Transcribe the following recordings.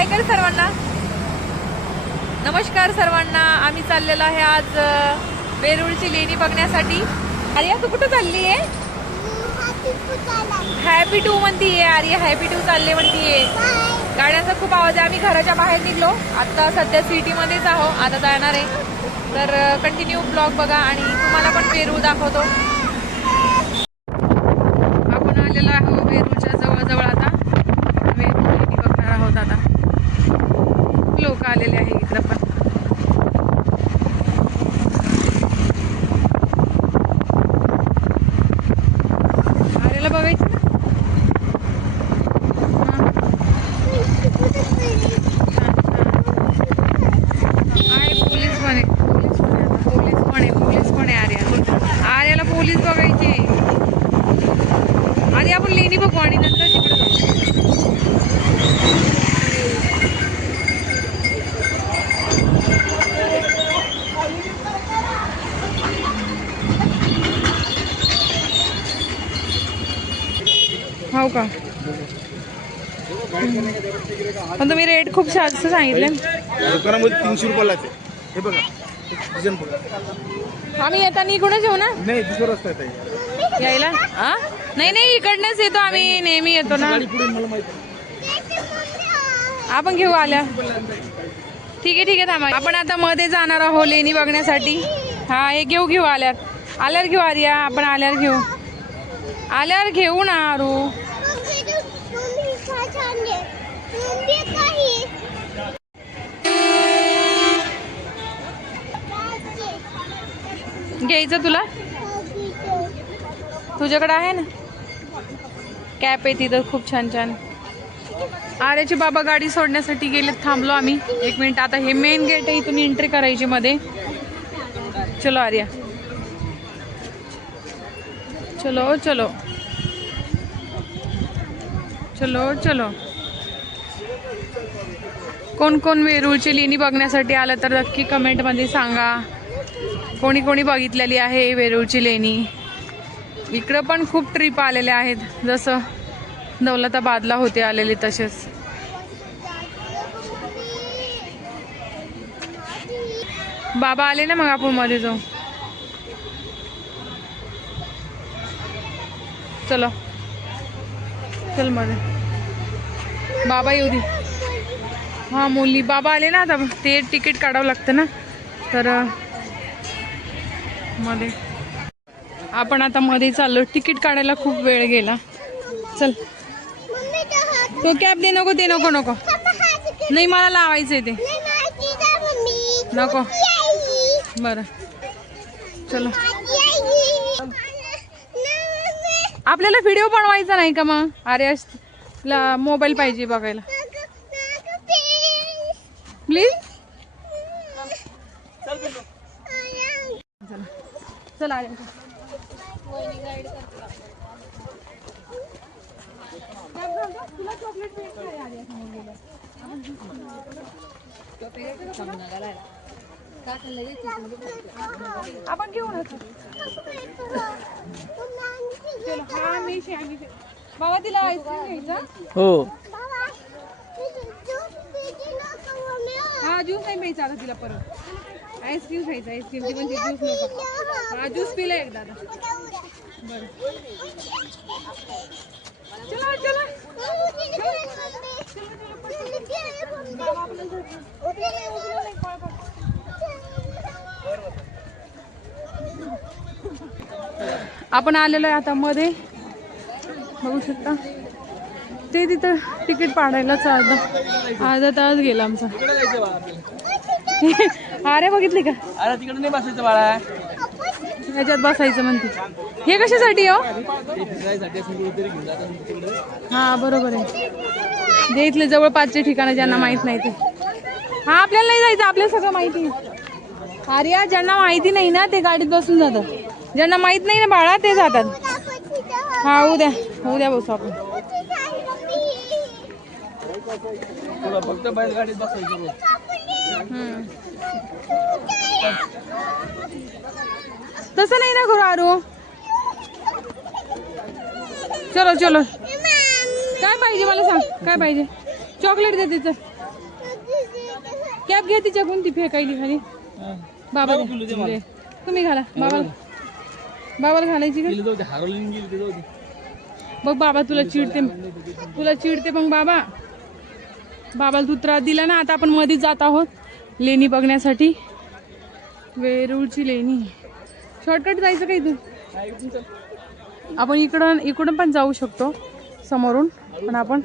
हाय कर सर्वांना. नमस्कार सर्वांना. आम्ही चाललेलो आहे आज वेरूळची लेणी बघण्यासाठी. आर्या तू कुठं चालली आहे? हॅपी टू म्हणतीये आर्या. हॅपी टू चालले म्हणतीये. गाड्यांचा खूप आवाज आहे. आम्ही घराच्या बाहेर निघलो. आता सध्या सिटी मध्येच आहो. आता जाणार आहे. तर कंटिन्यू ब्लॉग बघा आणि तुम्हाला पण वेरूळ दाखवतो. आपण आलेलो आहोत वेरूळच्या जवळ. आता वेरूळ लेणी बघणार आहोत. आता लोक आलेले आहे इकडं पण. आलेला बघायचं ना. आर्याला पोलीस बघायचे. आधी आपण लेणी बघू आणि नंतर तिकडे जाऊ. हो का? पण तुम्ही रेट खूप जास्त सांगितले. दुकानामध्ये 300 रुपयाला आहे. हे बघा आम्ही येताना इकडूनच येऊ ना. नाही दुसरा रस्ता आहे यायला. नाही इकडनंच येतो आम्ही. नेहमी येतो ना. आपण घेऊ आल्या. ठीक आहे थांबा. आपण आता मध्ये जाणार आहोत लेणी बघण्यासाठी. हा हे घेऊ आल्यावर घेऊ आर्या. आपण आल्यावर घेऊ ना आरू. घ्यायचं तुला? तुझ्याकडे आहे ना कॅप आहे तिथं खूप छान. आर्याचे बाबा गाडी सोडण्यासाठी गेले. थांबलो आम्ही 1 मिनिट. आता हे मेन गेट आहे. इथून एंट्री करायची मध्ये. चलो आर्या. चलो. कोण वेरूळची लेणी बघण्यासाठी आलं तर नक्की कमेंटमध्ये सांगा. कोणी बघितलेली आहे वेरूळची लेणी. इकडं पण खूप ट्रिप आलेल्या आहेत. जसं दौलताबादला होते आलेले तसेच. बाबा आले ना. मग आपण मध्ये जाऊ. चल मध्ये. बाबा येऊ दे. हा मुली बाबा आले ना. आता ते तिकीट काढावं लागतं ना. तर मध्ये आपण आता मध्ये चाललो. तिकीट काढायला खूप वेळ गेला. चल. तो कॅब दे. नको नाही मला लावायचंय ते. नको. बरं चलो. आपल्याला व्हिडिओ बनवायचा नाही का मग? आर्याला मोबाईल पाहिजे बघायला. प्लीज चल आर्या. तुला चॉकलेट आपण घेऊ ना. बाबा तिला आईस्क्रीम घ्यायचा. हो हा ज्यूस नाही प्यायचा आता तिला. परत आईस्क्रीम खायचा. आईस्क्रीम ती म्हणजे ज्यूस नको. हा ज्यूस पिला एकदा. बरं चला. आपण आलेलो आहे आता मध्ये. बघू शकता ते तिथं तिकीट पाडायलाच अर्धा तास गेला आमचा. अरे बघितली का? अरे तिकडे नाही बसायचं बाळा. याच्यात बसायचं म्हणते. हे कशासाठी हो? हा बरोबर आहे. जे इथले जवळपासचे ठिकाणं ज्यांना माहित नाही ते. हा आपल्याला नाही जायचं. आपल्याला सगळं माहिती. आर्या ज्यांना माहिती नाही ना ते गाडीत बसून जातात. ज्यांना माहित नाही ना बाळा ते जातात. हा उद्या बसू आपण. फक्त बैलगाडीत बसायचं. तसं नाही ना करू आरू. चलो काय पाहिजे मला सांग. काय पाहिजे? चॉकलेट दे तिचं. कॅप घ्या तिच्याकडून, ती फेकायली खाली. बाबा दे. तुम्ही घाला बाबाला घालायची का? बघ बाबा तुला चिडते मग बाबाला तू त्रास दिला ना. आता आपण मध्ये जात आहोत लेणी बघण्यासाठी, वेरूळची लेणी. शॉर्टकट जायचं का इथून? आपण इकडून पण जाऊ शकतो समोरून, पण आपण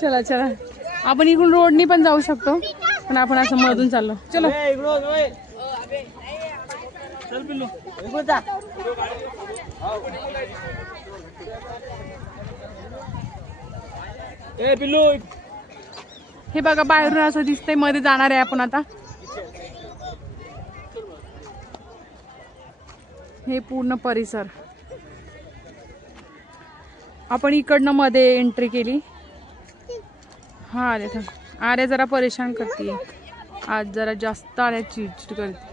चला चला आपण इकडून रोडनी पण जाऊ शकतो, पण आपण असं मधून चाललो. चलो हे बघा बाहेरून असं दिसतंय, मध्ये जाणार आहे आपण आता. हे पूर्ण परिसर आपण इकडनं मध्ये एंट्री केली. हा अरे आर्या जरा परेशान करते आज, जरा जास्त आर्या चिडचिड करते.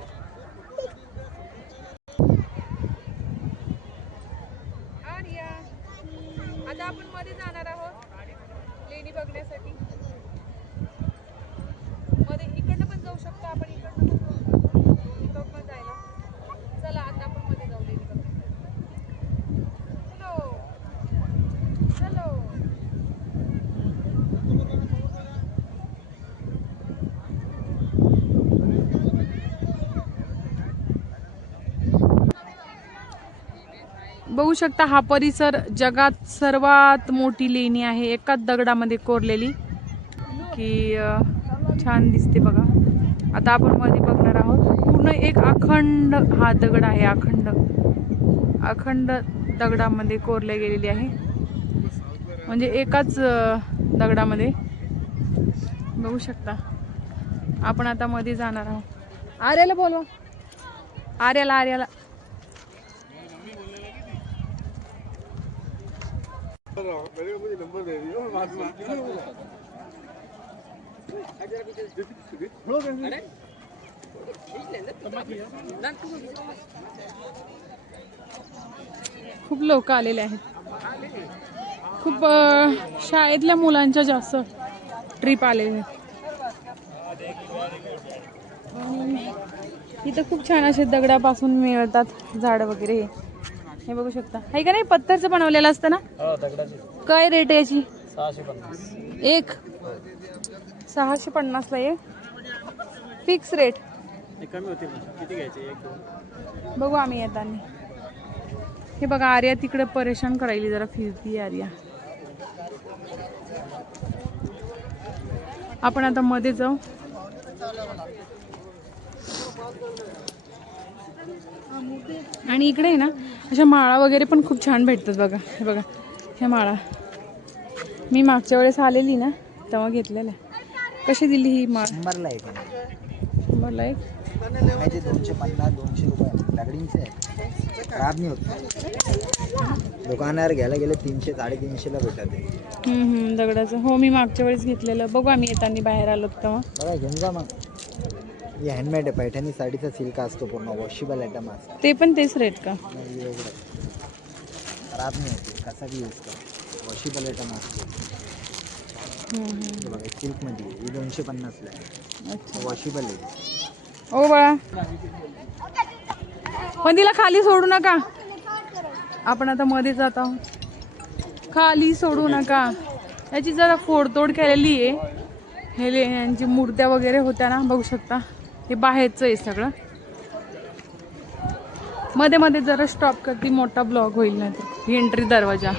आता आपण मध्ये जाणार आहोत लेणी बघण्यासाठी. मध्ये इकडनं पण जाऊ शकतो आपण, इकडनं पण जायला. चला आता आपण मध्ये जाऊ लेणी बघण्यासाठी. चलो बघू शकता हा परिसर जगात सर्वात मोठी लेणी आहे, एकाच दगडामध्ये कोरलेली, की छान दिसते बघा. आता आपण मध्ये बघणार आहोत. पूर्ण एक अखंड हा दगड आहे, अखंड दगडामध्ये कोरले गेलेली आहे, म्हणजे एकाच दगडामध्ये. बघू शकता. आपण आता मध्ये जाणार आहोत. आर्याला बोलवा, आर्याला खूप लोक आलेले आहेत. खूप शाळेतल्या मुलांच्या जास्त ट्रिप आलेले. इथं खूप छान असे दगडापासून मिळतात झाड वगैरे. हे बघू शकता. आहे का नाही, पत्थरचं बनवलेलं असतं ना. काय रेट आहे याची? 650 एक. 650 ला एक. Fix rate. बघू आम्ही येताना. हे बघा आर्या तिकडे परेशान करायली, जरा फिरती आर्या. आपण आता मध्ये जाऊ. आणि इकडे आहे ना अशा माळा वगैरे पण खूप छान भेटतात बघा. हे बघा ह्या माळा मी मागच्या वेळेस आलेली ना तेव्हा घेतलेल्या. कशी दिली ही माळ? 100ला एक. 100ला एक. 250-200 रुपये दगडींचे आहे, खराब नाही होत. दुकानावर घ्यायला गेले 300-350 ला भेटत. दगडाचं. हो मी मागच्या वेळेस घेतलेलं. बघू आम्ही येताना बाहेर आलो तेव्हा. बघा घेऊन जा मग. हे हँडमेड आहे, पैठणी साडीचा सिल्क असतो, पूर्ण वॉशेबल आयटम असतो. ते पण तेच रेट का? खराब नाही होते, कसा बी यूज करा. वॉशेबल आयटम असतो. बघा सिल्क मध्ये ही 250 ला आहे. अच्छा, वॉशेबल आहे. ओ बाळा पण तिला खाली सोडू नका. आपण आता मध्ये जात आहोत. खाली सोडू नका. याची जरा फोडतोड केलेली आहे. हे यांची मूर्त्या वगैरे होत्या ना, बघू शकता. हे बाहेरचं आहे सगळं. मध्ये मध्ये जरा स्टॉप करते, मोठा ब्लॉग होईल ना. ही एंट्री दरवाजा.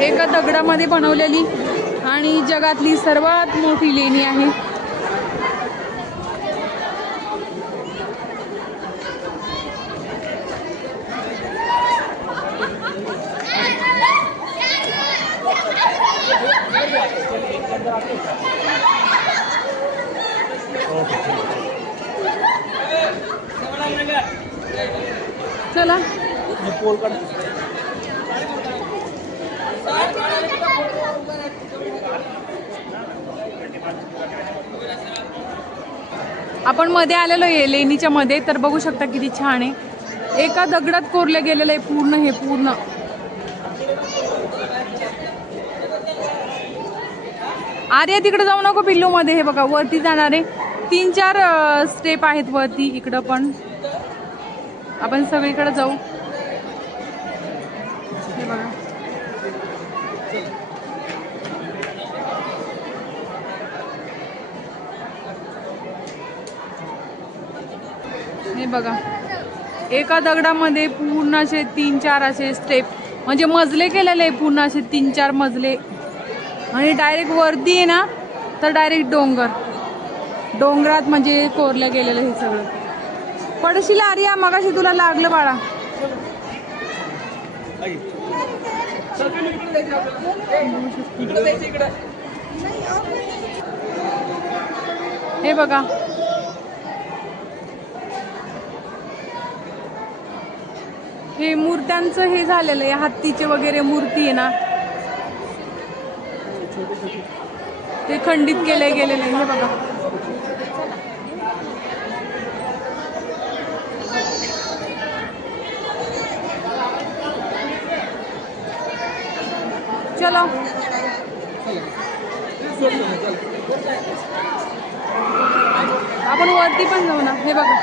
एका दगडामध्ये बनवलेली आणि जगातली सर्वात मोठी लेणी आहे. चला पोल काढ. आपण मध्ये आलेलो आहे लेणीच्या मध्ये, तर बघू शकता किती छान आहे. एका दगडात कोरलं गेलेलं आहे पूर्ण हे पूर्ण. आर्या तिकडे जाऊ नको पिल्लू मध्ये. हे बघा वरती जाणारे 3-4 स्टेप आहेत वरती. इकडं पण आपण सगळीकडे जाऊ. हे बघा हे बघा एका दगडामध्ये पूर्ण असे 3-4 असे स्टेप म्हणजे मजले केलेले आहे पूर्ण असे 3-4 मजले. आणि डायरेक्ट वरती आहे ना तर डायरेक्ट डोंगरात म्हणजे कोरलं गेलेलं हे सगळं. पडशील आर्या, मगाशी तुला लागलं बाळा. हे बघा हे मूर्त्यांचं हे झालेलं आहे. हत्तीचे वगैरे मूर्ती आहे ना ते खंडित केले गेलेले. हे बघा चलो आपण वरती पण जाऊ ना. हे बघा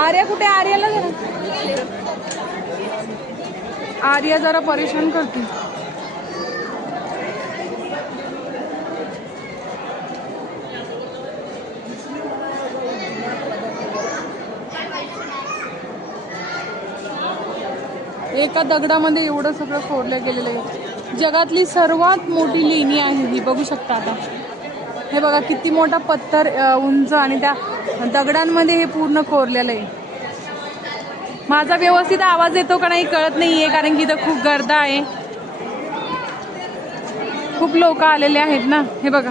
आर्या कुठे? आर्याला जरा आर्या जरा परेशान करते. एका दगडामध्ये एवढं सगळं कोरलं गेलेलं आहे. जगातली सर्वात मोठी लेणी आहे ही. बघू शकता आता. हे बघा किती मोठा पत्थर उंच आणि त्या दगडांमध्ये हे पूर्ण कोरलेलं आहे. माझा व्यवस्थित आवाज येतो का नाही कळत नाहीये कारण की इथं खूप गर्दी आहे. खूप लोक आलेले आहेत ना. हे बघा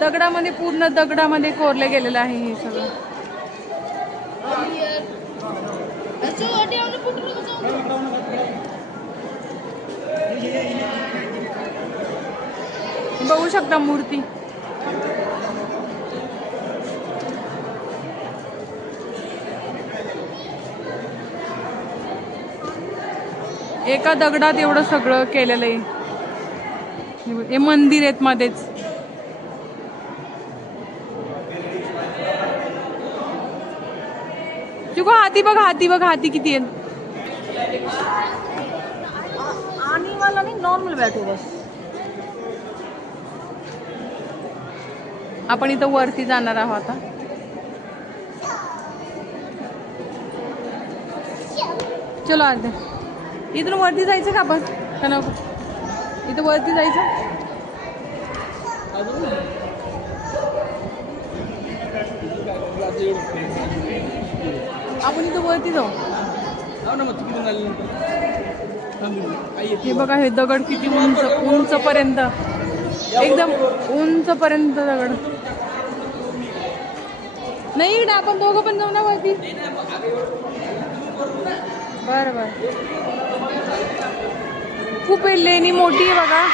दगडामध्ये पूर्ण दगडामध्ये कोरले गेलेलं आहे हे सगळं. बघू शकता मूर्ती. एका दगडात एवढं सगळं केलेलं आहे. हे मंदिर आहेत मध्येच. तुको हाती बघ, हाती बघ, हाती किती आहेत. आने वाला नहीं, नॉर्मल बैठो बस. आपण इथं वरती जाणार आहोत आता. चलो अर्ध्या इथून वरती जायचं का आपण का नको? इथं वरती जायचं. आपण इथं वरती जाऊ. हे बघा हे दगड किती उंच पर्यंत, एकदम उंच पर्यंत दगड. नाही इकडे आपण दोघं पण जाऊ ना वरती. बरं बरं. खूप लेणी मोठी आहे बघा.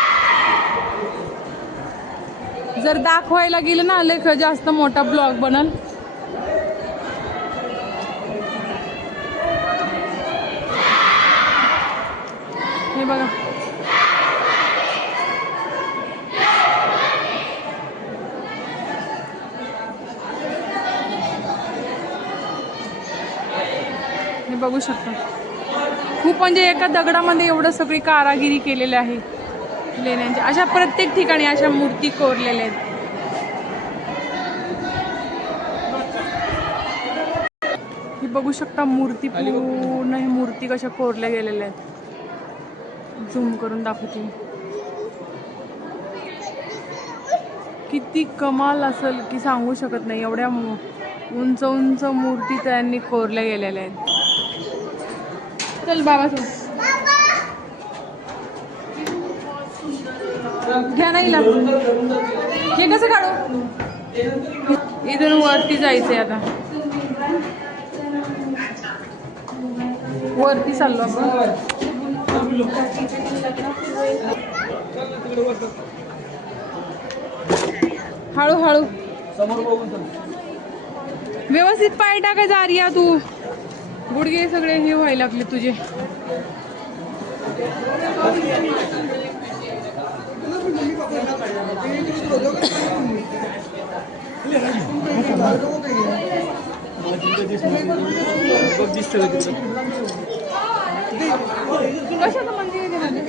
जर दाखवायला गेलं ना लेख जास्त मोठा ब्लॉग बनल. हे बघा हे बघू शकता. खूप म्हणजे एका दगडामध्ये एवढं सगळी कारागिरी केलेली आहे लेण्यांच्या. अशा प्रत्येक ठिकाणी अशा मूर्ती कोरलेल्या आहेत. हे बघू शकता मूर्ती पूर्ण. हे मूर्ती कशा कोरल्या गेलेल्या आहेत. झूम करून दाखवते. किती कमाल असेल की सांगू शकत नाही. एवढ्या उंच उंच मूर्ती त्यांनी कोरल्या गेलेल्या आहेत. चल बाबा तू घ्या नाही हे कसं काढू इथून वरती जायचंय आता वरती चाललो आपण हळूहळू व्यवस्थित पाय टाकायचा आर्या तू गुडघे सगळे हे व्हायला लागले तुझे कशाचं मंदिर आहे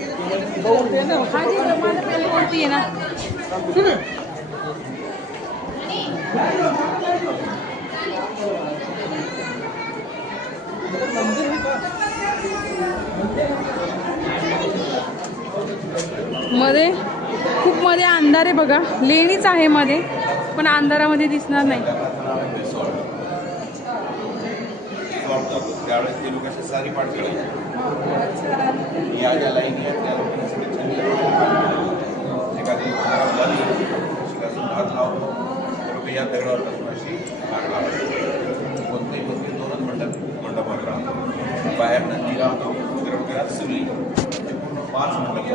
वरती आहे ना मध्ये खूप मध्ये अंधार आहे बघा लेणीच आहे मध्ये पण अंधारामध्ये दिसणार नाही त्यावेळेस ते लोक असे सारी पाठ करायचे या ज्या लाईनी आहेत त्या लोकांना सगळे छान एखादी भात लावतो तर या दगडावर बसून अशी भाग लावायची कोणतेही कोणते दोनच मंडपात राहतो बाहेर नदी राहतो घरात सगळी पूर्ण 5 मंडप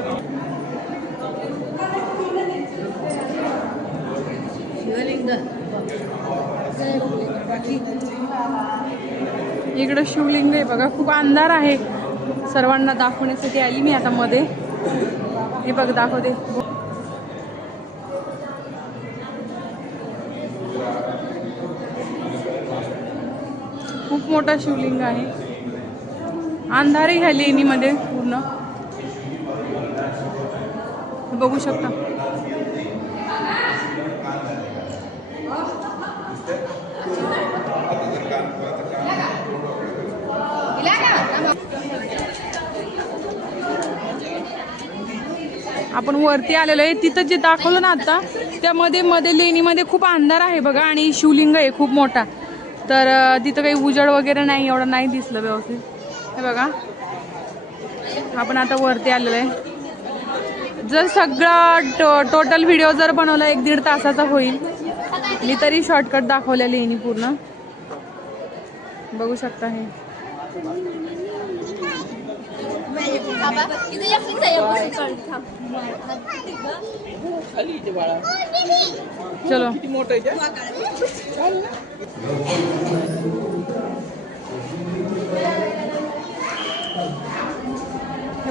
इकडं शिवलिंग आहे बघा खूप अंधार आहे सर्वांना दाखवण्यासाठी आली मी आता मध्ये हे बघ दाखवते खूप मोठा शिवलिंग आहे अंधार आहे ह्या लेणीमध्ये पूर्ण बघू शकता आपण वरती आलेलो आहे तिथं जे दाखवलं ना आता त्यामध्ये मध्ये लेणीमध्ये खूप अंधार आहे बघा आणि शिवलिंग आहे खूप मोठा तर तिथं काही उजेड वगैरे नाही एवढं नाही दिसलं व्यवस्थित हे बघा आपण आता वरती आलेलो आहे जर सगळा टोटल व्हिडिओ जर बनवला 1-1.5 तासाचा होईल मी तरी शॉर्टकट दाखवल्या लेणी पूर्ण बघू शकता हे चलो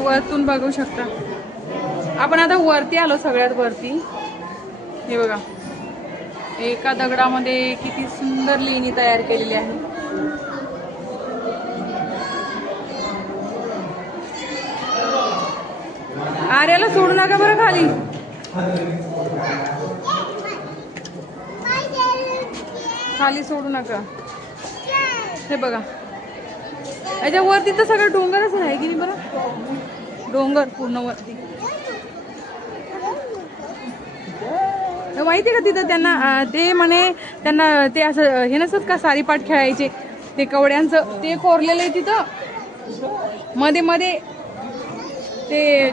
वरतून बघू शकता आपण आता वरती आलो सगळ्यात वरती हे बघा एका दगडामध्ये किती सुंदर लेणी तयार केलेली आहे आर्याला सोडू नका बरं खाली खाली सोडू नका हे बघा याच्या वरती तर सगळं डोंगरच आहे की नाही बरं डोंगर पूर्ण वरती माहिती आहे का तिथं त्यांना ते म्हणे त्यांना ते असं हे नसत का सारीपाट खेळायचे ते कवड्यांचं ते कोरलेलं आहे तिथं मध्ये मध्ये ते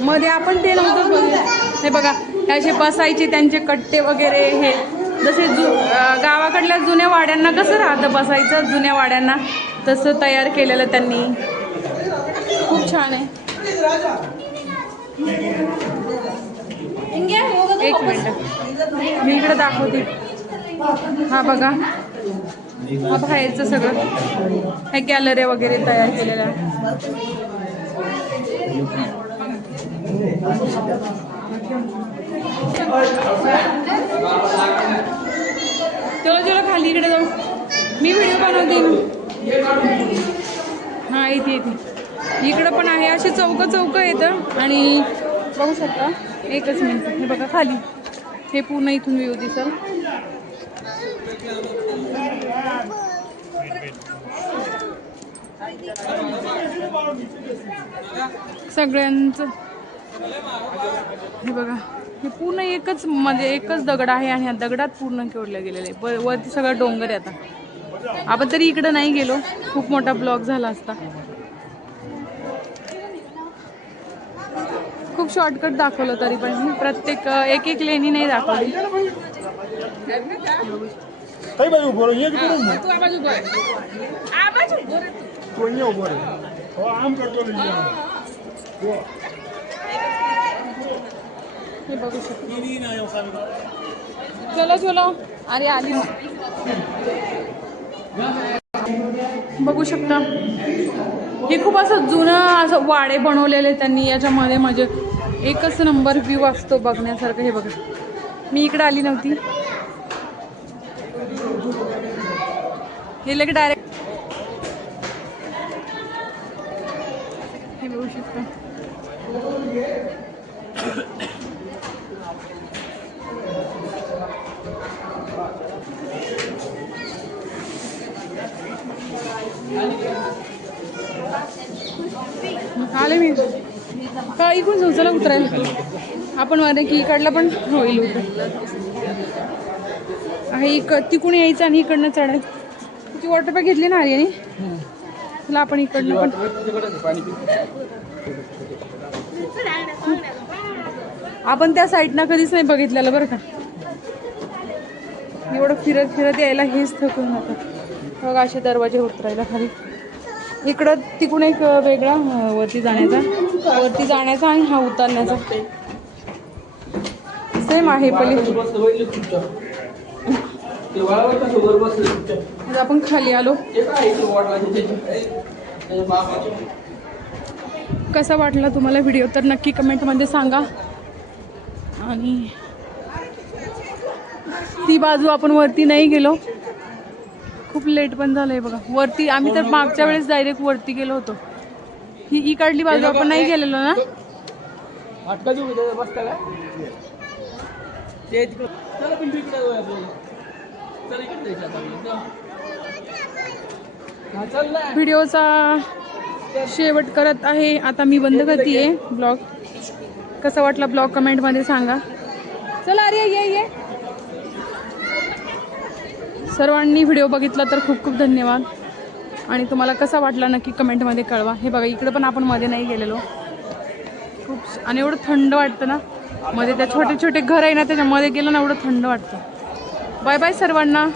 मध्ये आपण ते नव्हतं हे बघा असे बसायचे त्यांचे कट्टे वगैरे हे जसे गावाकडल्या जुन्या वाड्यांना कसं राहतं बसायचं जुन्या वाड्यांना तसं तयार केलेलं त्यांनी खूप छान आहे एक मिनिट मी इकडे दाखवते हा बघा हा बाहेरचं सगळं हे गॅलरी वगैरे तयार केलेलं आहे चलो खाली इकडे जाऊ मी व्हिडिओ बनवते ना हा इथे इकडं पण आहे असे चौक येतं आणि बघू शकता एकच मिनिट हे बघा खाली हे पूर्ण इथून व्ह्यू दिसल सगळ्यांचं हे बघा हे पूर्ण एकच दगड आहे आणि ह्या दगडात पूर्ण केवढलं गेलेलं आहे वरती सगळं डोंगर आहे आता आपण तरी इकडं नाही गेलो, खूप मोठा ब्लॉग झाला असता. खूप शॉर्टकट दाखवलं तरी पण मी प्रत्येक एक एक लेणी नाही दाखवली. हे बघू शकतो. चलो चलो, अरे आली बघू शकता. हे खूप असं जुनं असं वाडे बनवलेले त्यांनी याच्यामध्ये, म्हणजे एकच नंबर व्ह्यू असतो बघण्यासारखं. हे बघा, मी इकडे आली नव्हती. हे लगे डायरेक्ट हे बघू शकता. आले मी का इकडून झोचाला उतरायला आपण मध्ये की इकडला पण होईल उतर आहे. तिकडून यायचं आणि इकडनं चढायचं. ती वॉटर पॅक घेतली ना आर्याने, तुला आपण इकडनं पण. आपण त्या साईडनं कधीच नाही बघितलेलं बरं का. एवढं फिरत फिरत यायला हेच थकून जातं बघा. असे दरवाजे उतरायला खाली. इकडं तिकडून एक वेगळा वरती जाण्याचा आणि हा उतरण्याचा सेम आहे. आपण खाली आलो. कसा वाटला तुम्हाला व्हिडिओ तर नक्की कमेंटमध्ये सांगा. आणि ती बाजू आपण वरती नाही गेलो, खूप लेट पण झालंय बघा. वरती आम्ही तर मागच्या वेळेस डायरेक्ट वरती गेलो होतो. ही इकडली बाजू आपण नाही गेलेलो ना. व्हिडिओचा शेवट करत आहे आता मी. बंद करते ब्लॉग. कसा वाटला ब्लॉग कमेंटमध्ये सांगा. चला अरे ये. सर्वांनी व्हिडिओ बघितला तर खूप खूप धन्यवाद. आणि तुम्हाला कसा वाटला नक्की कमेंटमध्ये कळवा. हे बघा, इकडे पण आपण मध्ये नाही गेलेलो. खूप आणि एवढं थंड वाटतं ना मध्ये. त्या छोटे छोटे घर आहे ना, त्याच्यामध्ये गेलं ना एवढं थंड वाटतं. बाय बाय सर्वांना.